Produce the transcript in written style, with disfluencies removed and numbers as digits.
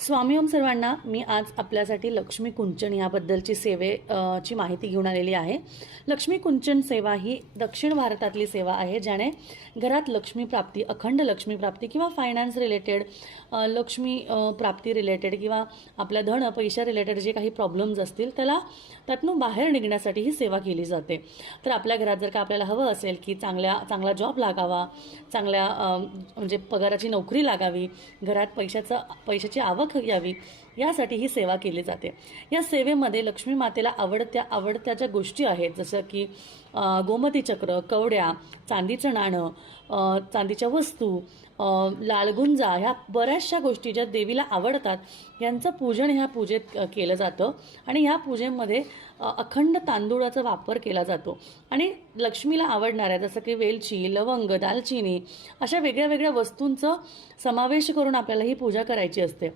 स्वामी ओम सर्वांना. मी आज आपल्यासाठी लक्ष्मी कुंचन याबद्दलची ची माहिती घेऊन आलेली आहे. लक्ष्मी कुंचन सेवा ही दक्षिण भारतातली सेवा आहे, ज्याने घरात लक्ष्मी प्राप्ती, अखंड लक्ष्मी प्राप्ती किंवा फायनान्स रिलेटेड, लक्ष्मी प्राप्ती रिलेटेड किंवा आपल्या धन पैशा रिलेटेड जे काही प्रॉब्लेम्स असतील त्यातून बाहेर निघण्यासाठी ही सेवा केली जाते. तर आपल्या घरात जर का आपल्याला हवं असेल की चांगला जॉब लागावा, चांगल्या म्हणजे पगाराची नोकरी लागावी, घरात पैशाची आवक यावी, यासाठी ही सेवा केली जाते. या सेवेमध्ये लक्ष्मी मातेला आवडत्या ज्या गोष्टी आहेत, जसं की गोमती चक्र, कवड्या, चांदीचं नाणं, चांदीच्या वस्तू, लालगुंजा, ह्या बऱ्याचशा गोष्टी ज्या देवीला आवडतात यांचं पूजन ह्या पूजेत केलं जातं. आणि ह्या पूजेमध्ये अखंड तांदूळाचा वापर केला जातो. आणि लक्ष्मीला आवडणाऱ्या जसं की वेलची, लवंग, दालचिनी अशा वेगळ्या वेगळ्या वस्तूंचं समावेश करून आपल्याला ही पूजा करायची असते.